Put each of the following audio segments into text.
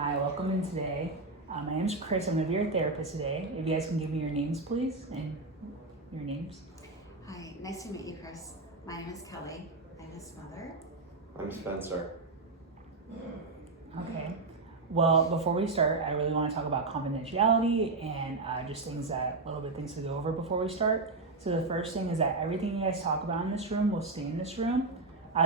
Hi, welcome in today. My name is Chris. I'm going to be your therapist today. If you guys can give me your names, please, and your names. Hi, nice to meet you, Chris. My name is Kelly. I'm his mother. I'm Spencer. Okay. Well, before we start, I really want to talk about confidentiality and just things to go over before we start. So the first thing is that everything you guys talk about in this room will stay in this room.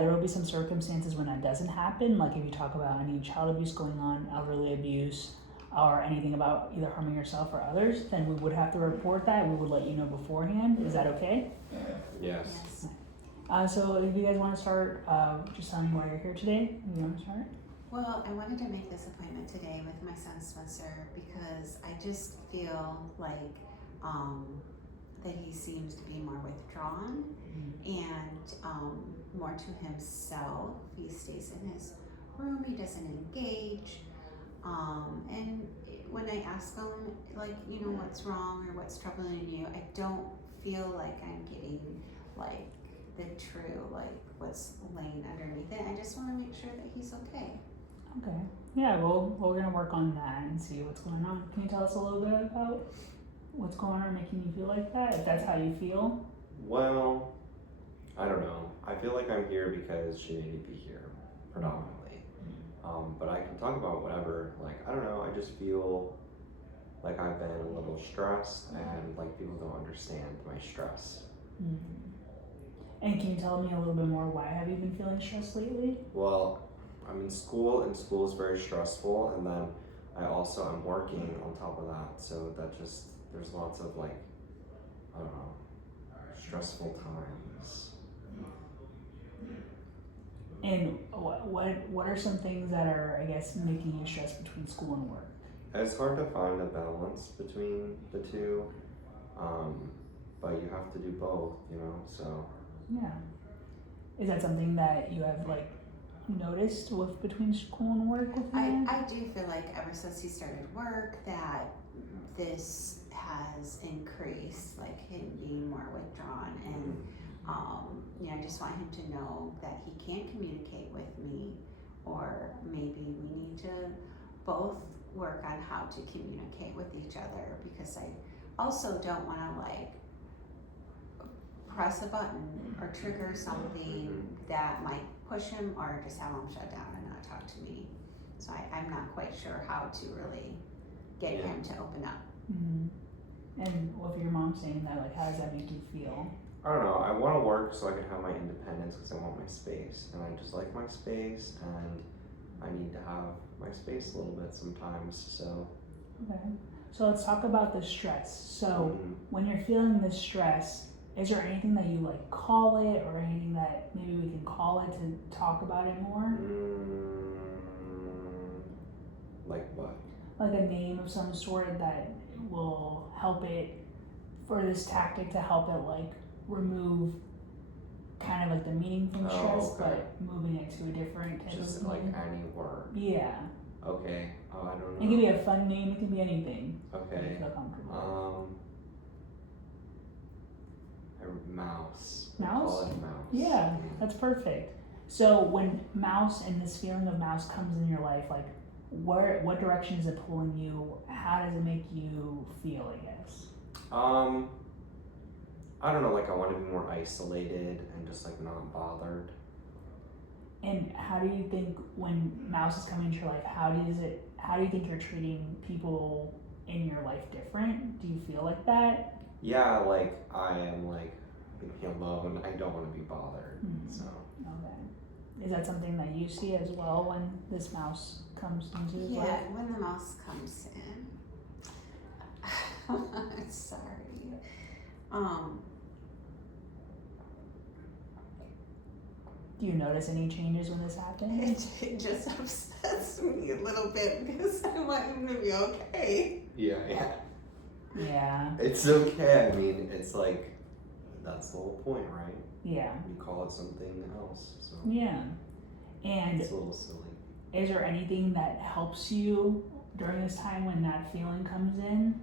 There will be some circumstances when that doesn't happen, like if you talk about any child abuse going on, elderly abuse, or anything about either harming yourself or others, then we would have to report that. We would let you know beforehand. Is that okay? Yes. So if you guys want to start, just tell me why you're here today. You want to start? Well, I wanted to make this appointment today with my son Spencer because I just feel like that he seems to be more withdrawn and more to himself. He stays in his room, he doesn't engage. And when I ask him, like, what's wrong or what's troubling you, I don't feel like I'm getting like the true, like, what's laying underneath it. I just want to make sure that he's okay. Okay. Yeah, well, we're going to work on that and see what's going on. Can you tell us a little bit about what's going on making you feel like that, if that's how you feel? Well, I don't know. I feel like I'm here because she made me be here, predominantly. But I can talk about whatever. Like, I don't know. I just feel like I've been a little stressed and like people don't understand my stress. And can you tell me a little bit more, why have you been feeling stressed lately? Well, I'm in school and school is very stressful, and then I'm working on top of that, so there's lots of like, I don't know, stressful times. And what are some things that are, I guess, making you stressed between school and work? It's hard to find a balance between the two, but you have to do both, so. Yeah. Is that something that you have like noticed with between school and work with him? I do feel like ever since he started work that this has increased, like him being more withdrawn, and I just want him to know that he can't communicate with me, or maybe we need to both work on how to communicate with each other, because I also don't want to like press a button or trigger something that might push him or just have him shut down and not talk to me. So I'm not quite sure how to really get him to open up. And with your mom saying that, like, how does that make you feel? I don't know, I want to work so I can have my independence because I want my space, and I just like my space, and I need to have my space a little bit sometimes, so. Okay, so let's talk about the stress. So when you're feeling this stress, is there anything that you like call it, or anything that maybe we can call it to talk about it more? Like what? Like a name of some sort that will help it, for this tactic to help it like remove kind of like the meaning from stress, but moving it to a different type just of like meaning. any word. Yeah. Okay. Oh, I don't know. It can be a fun name, it can be anything. Okay. You feel comfortable. Mouse. Mouse? Call it mouse. Yeah, that's perfect. So when mouse and this feeling of mouse comes in your life, like what direction is it pulling you? How does it make you feel, I guess? I don't know, like I want to be more isolated and just like not bothered. And how do you think when mouse is coming into your life, how do you think you're treating people in your life different? Do you feel like that? Yeah, like I am like being alone. I don't want to be bothered. So. Okay. Is that something that you see as well when this mouse comes into his life? Yeah, when the mouse comes in. I'm sorry. Do you notice any changes when this happens? It just upsets me a little bit because I want him to be okay. Yeah. Yeah. It's okay. I mean, it's like, that's the whole point, right? Yeah. We call it something else, so. Yeah. And it's a little silly. Is there anything that helps you during this time when that feeling comes in?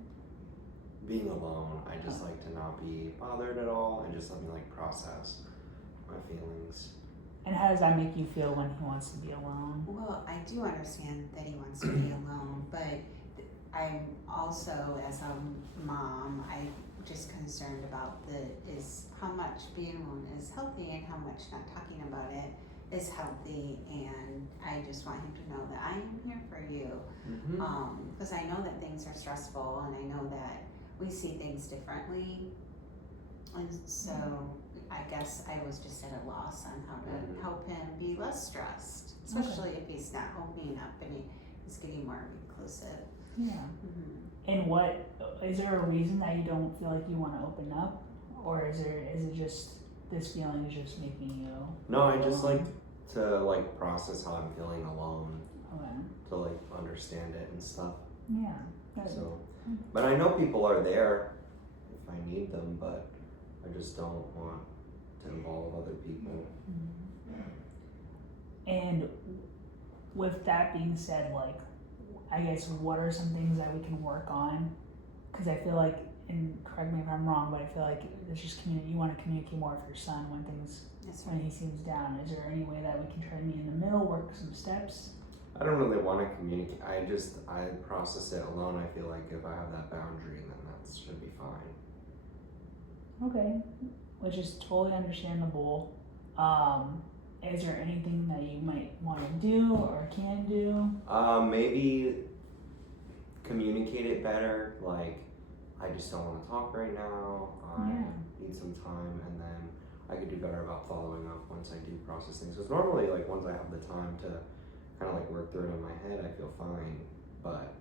Being alone. I just like to not be bothered at all and just let me like process my feelings. Yeah. And how does that make you feel when he wants to be alone? Well, I do understand that he wants to be alone, but I'm also, as a mom, I'm just concerned about is how much being alone is healthy and how much not talking about it is healthy. And I just want him to know that I am here for you, because I know that things are stressful, and I know that we see things differently, and so I guess I was just at a loss on how to help him be less stressed, especially if he's not opening up and he's getting more reclusive. Yeah. And what is there a reason that you don't feel like you want to open up, or is it just this feeling is just making you? No, I just like to like process how I'm feeling alone, Okay. to like understand it and stuff. Yeah. So, but I know people are there if I need them, but I just don't want to involve other people. And with that being said, like, I guess what are some things that we can work on? Because I feel like, and correct me if I'm wrong, but I feel like it's just you want to communicate more with your son when when he seems down. Is there any way that we can try to meet in the middle, work some steps? I don't really want to communicate. I process it alone. I feel like if I have that boundary, then that should be fine. Okay, which is totally understandable. Is there anything that you might want to do or can do? Maybe communicate it better. Like, I just don't want to talk right now. I need some time, and then I could do better about following up once I do process things. Because normally, like, once I have the time to kind of like work through it in my head, I feel fine. But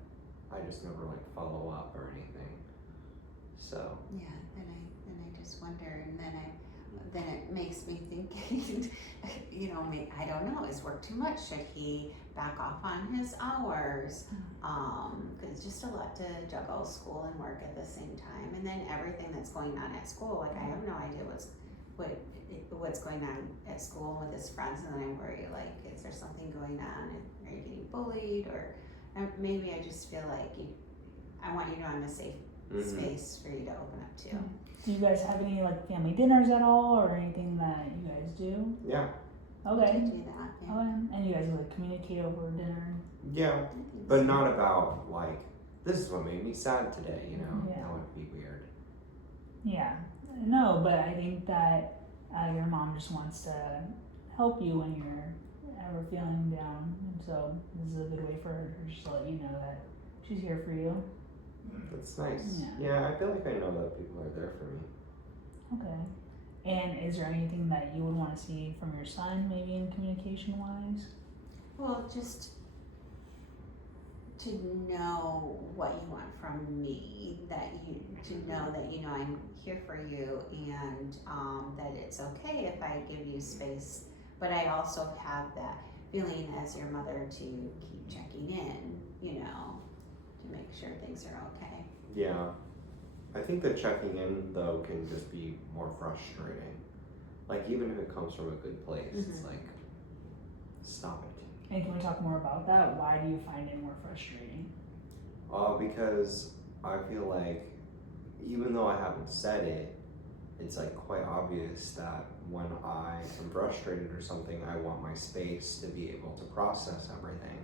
I just never like follow up or anything. So yeah, then I just wonder, and then it makes me think, you know, I don't know, is work too much? Should he back off on his hours? Cause it's just a lot to juggle school and work at the same time, and then everything that's going on at school. Like, I have no idea what's going on at school with his friends, and then I worry, like, is there something going on? Are you getting bullied? Or maybe I just feel like I want you to know I'm a safe space for you to open up to. Do you guys have any like family dinners at all, or anything that you guys do? yeah. Okay. To do that, yeah. Okay. And you guys like communicate over dinner? Yeah, but not about like, this is what made me sad today, you know? Yeah. That would be weird. Yeah. No, but I think that your mom just wants to help you when you're ever feeling down, and so this is a good way for her to just let you know that she's here for you. That's nice. Yeah. I feel like I know that people are there for me. Okay. And is there anything that you would want to see from your son, maybe in communication wise? Well, just to know what you want from me, to know that, you know, I'm here for you, and that it's okay if I give you space, but I also have that feeling as your mother to keep checking in, you know, to make sure things are okay. Yeah. I think that checking in, though, can just be more frustrating. Like, even if it comes from a good place, it's like, stop it. And can we talk more about that? Why do you find it more frustrating? Because I feel like, even though I haven't said it, it's like quite obvious that when I am frustrated or something, I want my space to be able to process everything.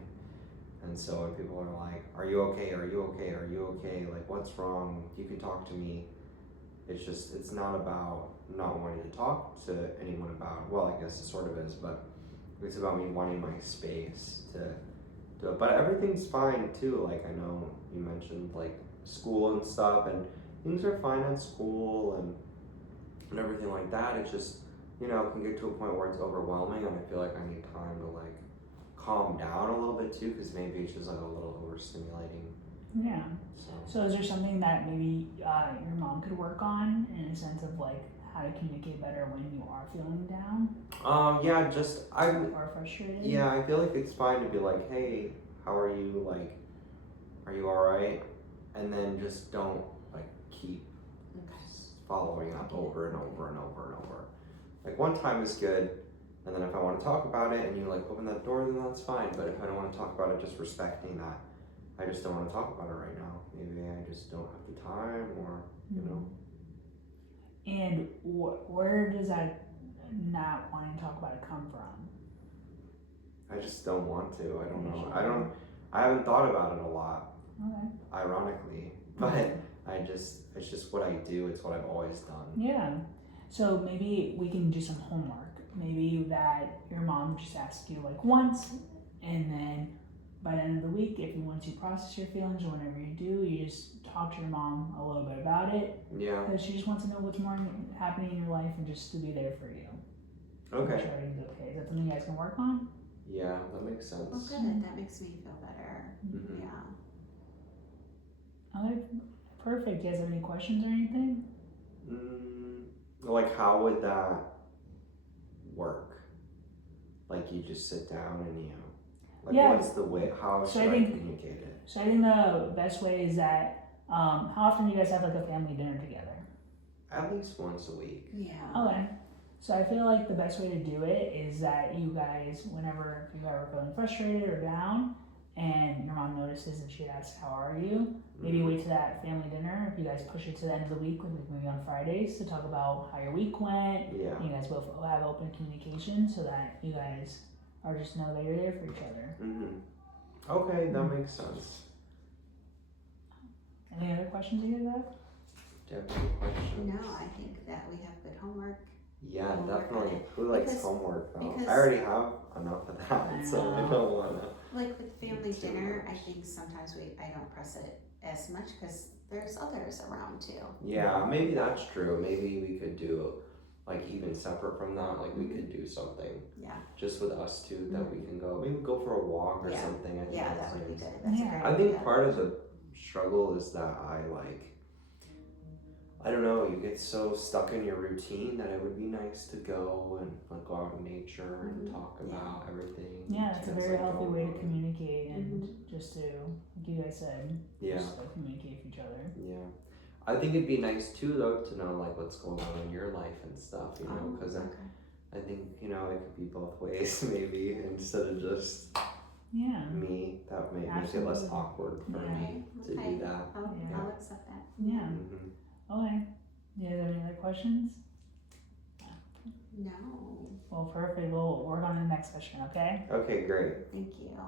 And so when people are like, are you okay? Are you okay? Are you okay? Like, what's wrong? You can talk to me. It's not about not wanting to talk to anyone about, well, I guess it sort of is, but it's about me wanting my space to do it. But everything's fine too. Like, I know you mentioned like school and stuff, and things are fine at school and everything like that. It's just, you know, it can get to a point where it's overwhelming, and I feel like I need time to like calm down a little bit too, because maybe it's just like a little overstimulating. Yeah. So is there something that maybe your mom could work on in a sense of like how to communicate better when you are feeling down? Yeah, just or frustrated? Yeah, I feel like it's fine to be like, hey, how are you? Like, are you alright? And then just don't like keep following up over and over and over and over. Like, one time is good, and then if I want to talk about it and you like open that door, then that's fine. But if I don't want to talk about it, just respecting that I just don't want to talk about it right now. Maybe I just don't have the time, or you know. And where does that not wanting to talk about it come from? I just don't want to. I don't know. I haven't thought about it a lot, Okay. ironically, but it's just what I do. It's what I've always done. Yeah. So maybe we can do some homework. Maybe that your mom just asks you like once, and then by the end of the week, if you want to process your feelings or whenever you do, you just talk to your mom a little bit about it. Yeah. Because she just wants to know what's more happening in your life and just to be there for you. Okay. Make sure everything's okay. Is that something you guys can work on? Yeah, that makes sense. Well, good. That makes me feel better. Mm-hmm. Yeah. Okay, perfect. You guys have any questions or anything? Like, how would that work? Like, you just sit down and like, Yeah. what's the way? How So should I I think- communicate it? So I think the best way is that how often do you guys have like a family dinner together? At least once a week. Yeah. Okay. So I feel like the best way to do it is that you guys, whenever you're ever feeling frustrated or down, and your mom notices and she asks, "How are you?" Maybe wait to that family dinner. If you guys push it to the end of the week, like maybe on Fridays, to talk about how your week went. Yeah. You guys both have open communication, so that you guys are just know that you're there for each other. Okay, that makes sense. Any other questions you guys have? Do you have any questions? No, I think that we have good homework. Yeah, Homework definitely. on it. Who likes Because- homework though? because- I already have enough of that, so I don't wanna. Like with family Too dinner, I much. think sometimes I don't press it as much because there's others around too. Yeah, maybe that's true. Maybe we could do, like, even separate from that, like, we could do something Yeah. just with us two that we can go. Maybe go for a walk or Yeah. something. I think Yeah, that's that would be nice. good. That's Yeah. a great I think idea. part of the struggle is that I don't know, you get so stuck in your routine that it would be nice to go and like go out in nature and Mhm. talk Yeah. about everything. Yeah, it's a very like, healthy going way to on. communicate and just to, like you guys said, Yeah, just like communicate with each other. yeah. I think it'd be nice too though to know like what's going on in your life and stuff, you know, Oh, because okay. I think, you know, it could be both ways maybe instead of just Yeah. me. That may make it less Absolutely. awkward for Yeah. me to Okay. do that. Yeah. I'll accept that. Yeah. hmm Okay. Do you have any other questions? No, Well, perfect. We'll work on the next session, okay? Okay, great. thank you.